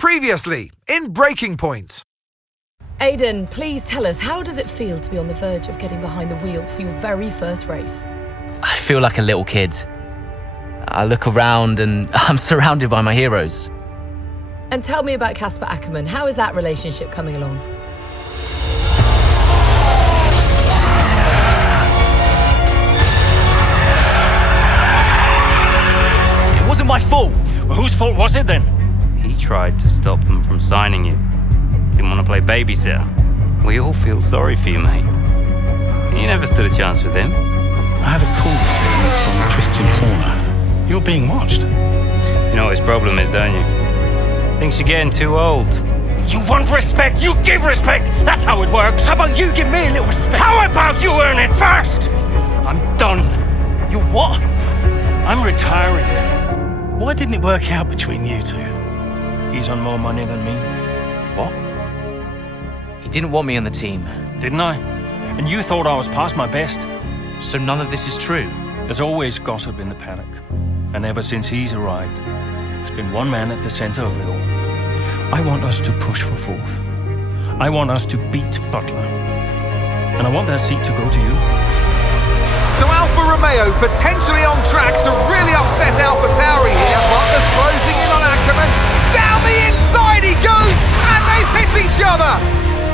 Previously, in Breaking Point. Aidan, please tell us, how does it feel to be on the verge of getting behind the wheel for your very first race? I feel like a little kid. I look around and I'm surrounded by my heroes. And tell me about Casper Ackerman. How is that relationship coming along? It wasn't my fault. Well, whose fault was it then? He tried to stop them from signing you. Didn't want to play babysitter. We all feel sorry for you, mate. You never stood a chance with him. I had a call this morning from Christian Horner. You're being watched. You know what his problem is, don't you? Thinks you're getting too old. You want respect, you give respect! That's how it works! How about you give me a little respect? How about you earn it first? I'm done. You what? I'm retiring. Why didn't it work out between you two? He's on more money than me. What? He didn't want me on the team. Didn't I? And you thought I was past my best? So none of this is true. There's always gossip in the paddock. And ever since he's arrived, there's been one man at the center of it all. I want us to push for fourth. I want us to beat Butler. And I want that seat to go to you. So Alfa Romeo potentially on track to really upset AlphaTauri here. Butler's closing in on Ackerman. Down the inside he goes, and they've hit each other.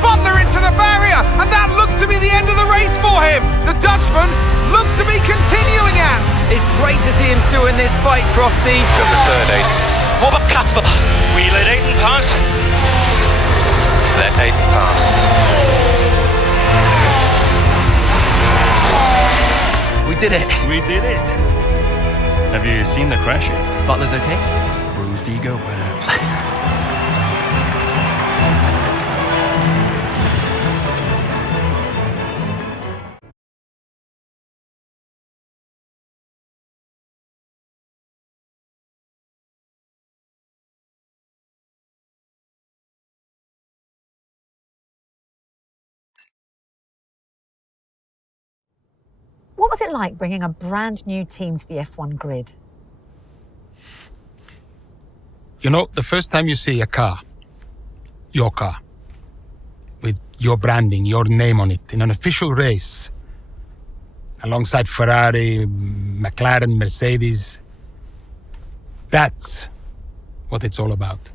Butler into the barrier, and that looks to be the end of the race for him. The Dutchman looks to be continuing at. It's great to see him still in this fight, Crofty. Good return, Aiden. What about Casper? We let Aiden pass. Let Aiden pass. We did it. We did it. Have you seen the crash? Butler's okay? Bruised ego, perhaps. What was it like bringing a brand new team to the F1 grid? You know, the first time you see a car, your car, with your branding, your name on it, in an official race, alongside Ferrari, McLaren, Mercedes, that's what it's all about.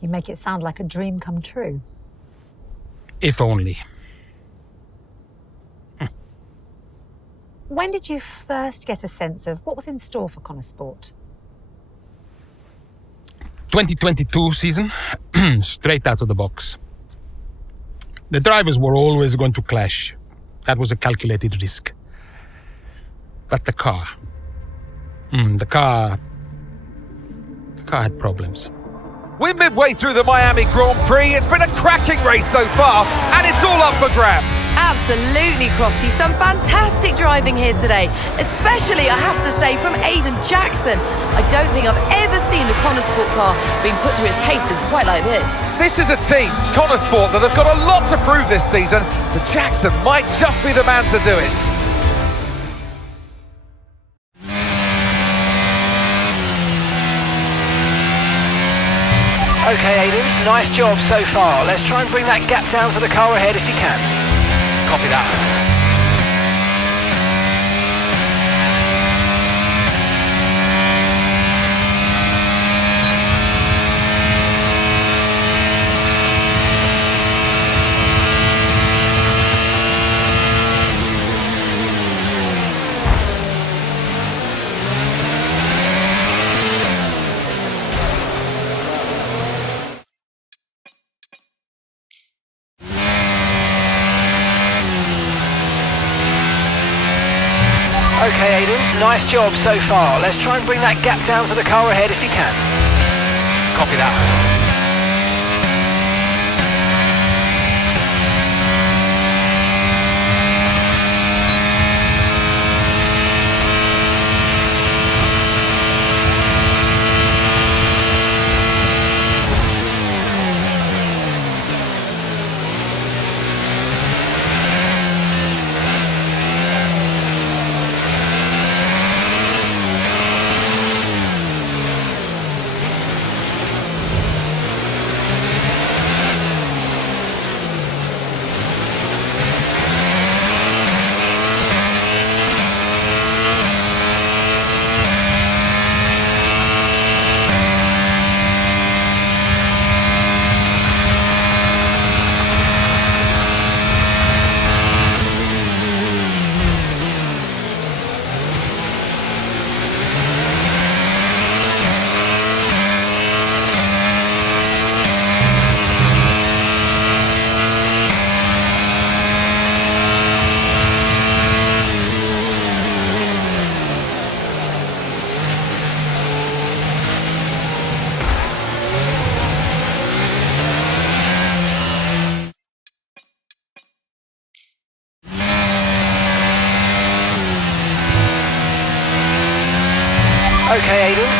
You make it sound like a dream come true. If only. When did you first get a sense of what was in store for Connor Sport? 2022 season, straight out of the box. The drivers were always going to clash. That was a calculated risk. But the car had problems. We're midway through the Miami Grand Prix. It's been a cracking race so far, and it's all up for grabs. Absolutely, Crofty. Some fantastic driving here today. Especially, I have to say, from Aidan Jackson. I don't think I've ever seen the Connor Sport car being put through its paces quite like this. This is a team, Connor Sport, that have got a lot to prove this season, but Jackson might just be the man to do it. Okay, Aiden, nice job so far. Let's try and bring that gap down to the car ahead if you can. Copy that. Okay, Aiden, nice job so far. Let's try and bring that gap down to the car ahead if you can. Copy that.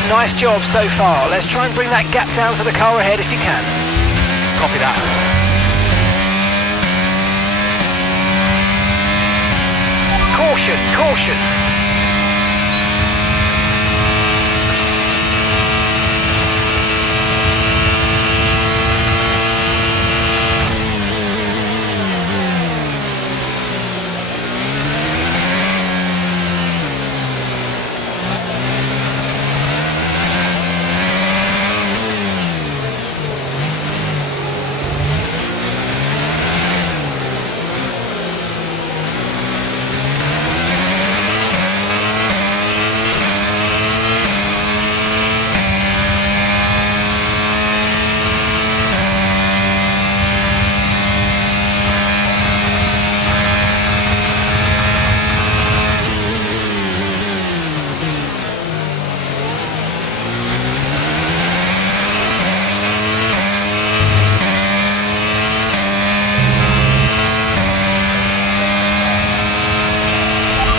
nice job so far. Let's try and bring that gap down to the car ahead if you can. Copy that. Caution, caution.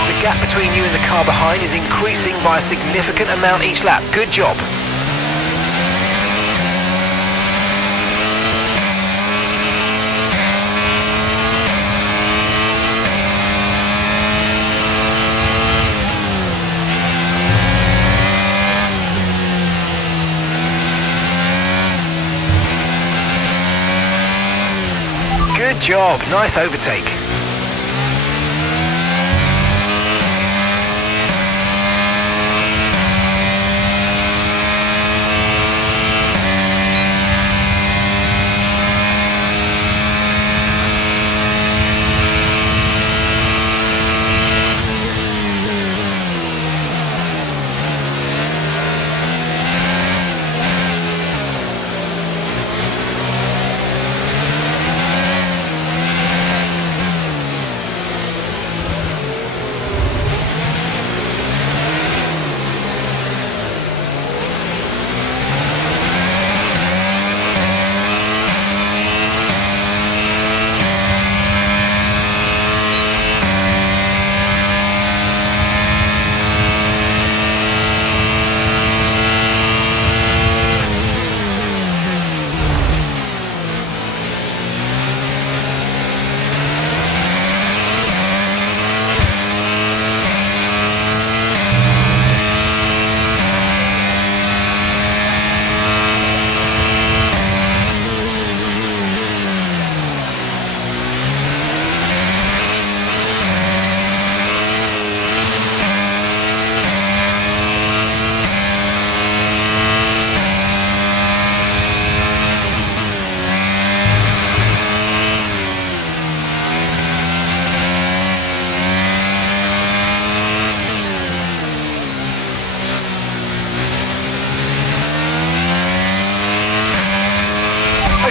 The gap between you and the car behind is increasing by a significant amount each lap. Good job. Good job. Nice overtake.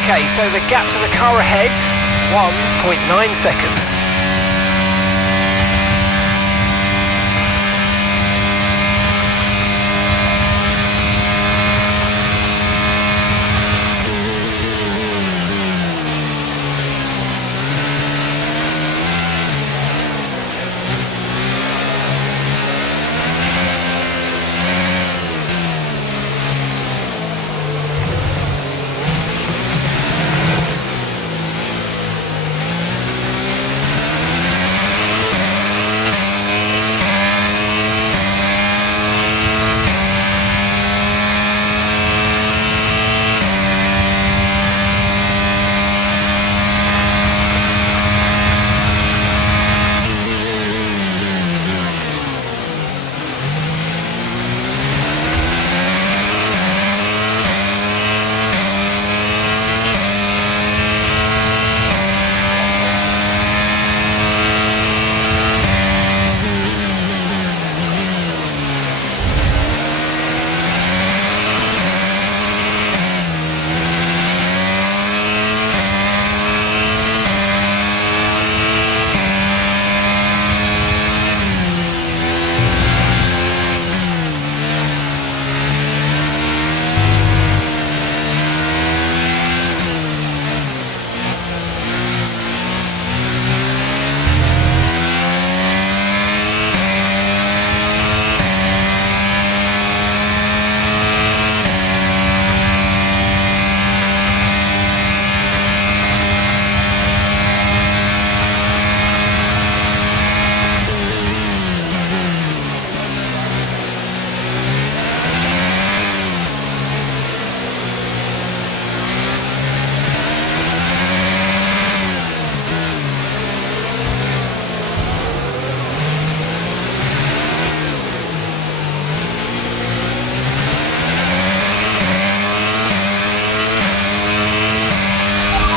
Okay, so the gap to the car ahead, 1.9 seconds.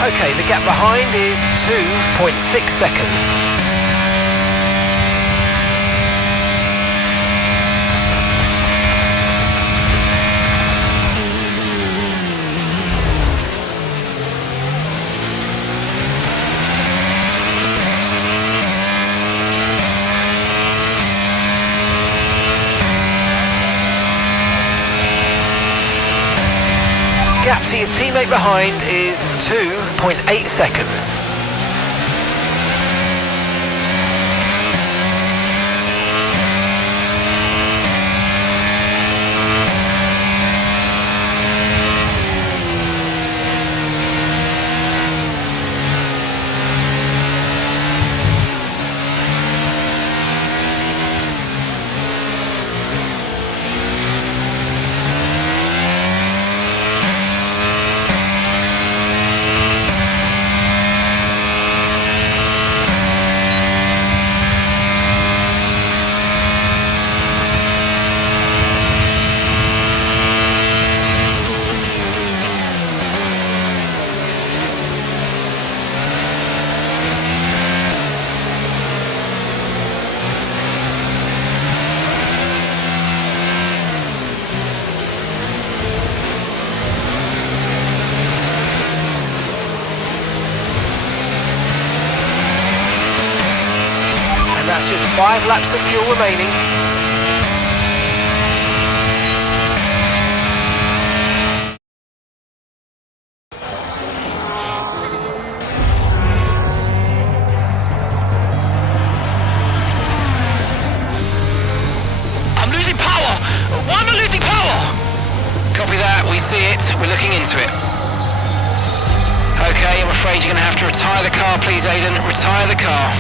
Okay, the gap behind is 2.6 seconds. Gap to your teammate behind is 2.8 seconds. That's just 5 laps of fuel remaining. I'm losing power! Why am I losing power? Copy that, we see it, we're looking into it. Okay, I'm afraid you're going to have to retire the car, please, Aidan. Retire the car.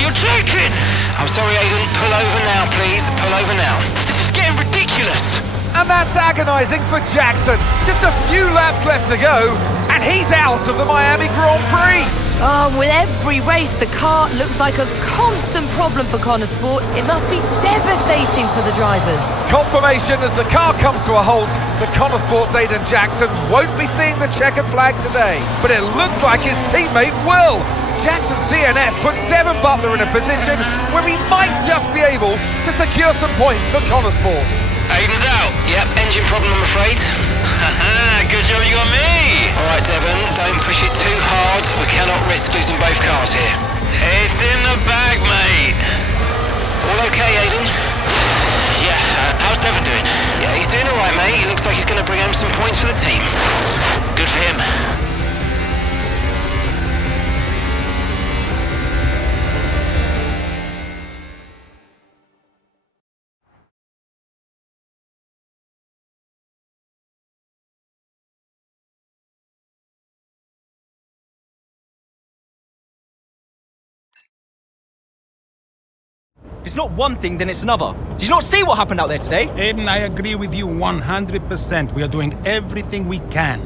You're joking! I'm sorry, Aidan. Pull over now, please. Pull over now. This is getting ridiculous! And that's agonising for Jackson. Just a few laps left to go, and he's out of the Miami Grand Prix. With every race, the car looks like a constant problem for Connor Sport. It must be devastating for the drivers. Confirmation as the car comes to a halt, the Connor Sport's Aidan Jackson won't be seeing the checkered flag today, but it looks like his teammate will. Jackson's DNF puts Devon Butler in a position where he might just be able to secure some points for Connor Sport. Aidan's out. Yep, engine problem, I'm afraid. Good job you got me! All right, Devon, don't push it too hard. We cannot risk losing both cars here. It's in the bag, mate. All okay, Aidan? Yeah, how's Devon doing? Yeah, he's doing all right, mate. He looks like he's going to bring home some points for the team. Good for him. If it's not one thing, then it's another. Did you not see what happened out there today? Aiden, I agree with you 100%. We are doing everything we can.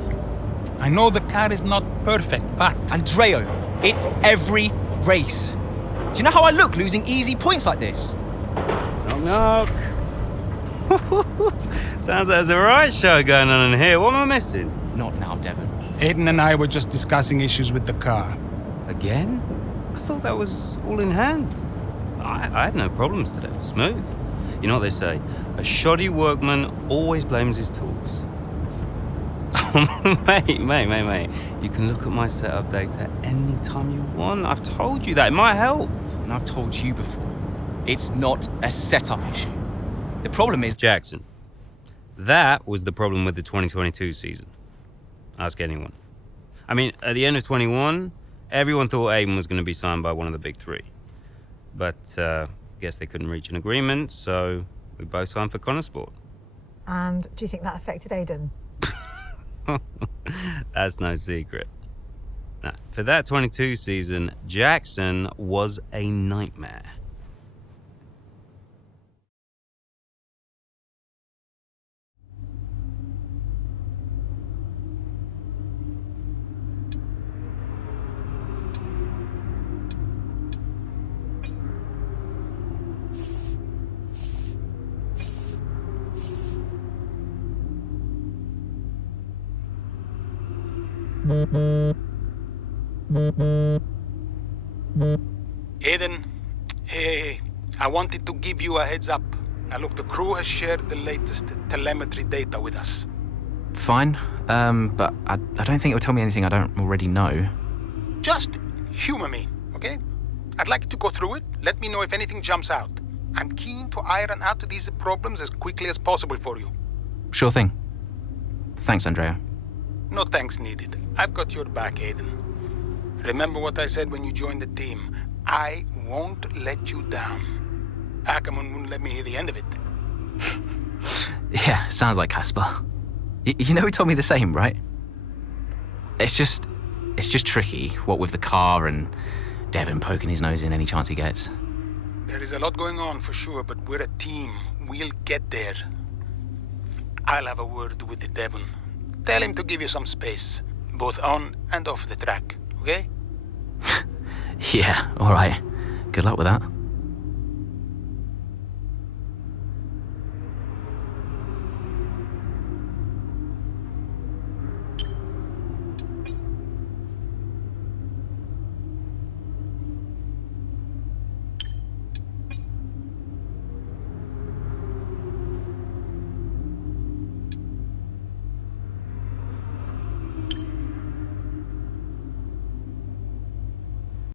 I know the car is not perfect, but... Andreo, it's every race. Do you know how I look losing easy points like this? Knock, knock. Sounds like there's a right show going on in here. What am I missing? Not now, Devon. Aiden and I were just discussing issues with the car. Again? I thought that was all in hand. I had no problems today. Smooth. You know what they say? A shoddy workman always blames his tools. mate. You can look at my setup data any time you want. I've told you that. It might help. And I've told you before, it's not a setup issue. The problem is... Jackson, that was the problem with the 2022 season. Ask anyone. I mean, at the end of 21, everyone thought Aiden was going to be signed by one of the big three. But guess they couldn't reach an agreement, so we both signed for Connor Sport. And do you think that affected Aidan? That's no secret. Now, for that 22 season, Jackson was a nightmare. Aiden, hey, I wanted to give you a heads up. Now look, the crew has shared the latest telemetry data with us. Fine, but I don't think it will tell me anything I don't already know. Just humor me, okay? I'd like you to go through it. Let me know if anything jumps out. I'm keen to iron out these problems as quickly as possible for you. Sure thing. Thanks, Andrea. No thanks needed. I've got your back, Aiden. Remember what I said when you joined the team. I won't let you down. Ackerman wouldn't let me hear the end of it. Yeah, sounds like Casper. You know he told me the same, right? It's just tricky, what with the car and Devon poking his nose in any chance he gets. There is a lot going on for sure, but we're a team. We'll get there. I'll have a word with Devon. Tell him to give you some space, both on and off the track, okay? Yeah, all right. Good luck with that.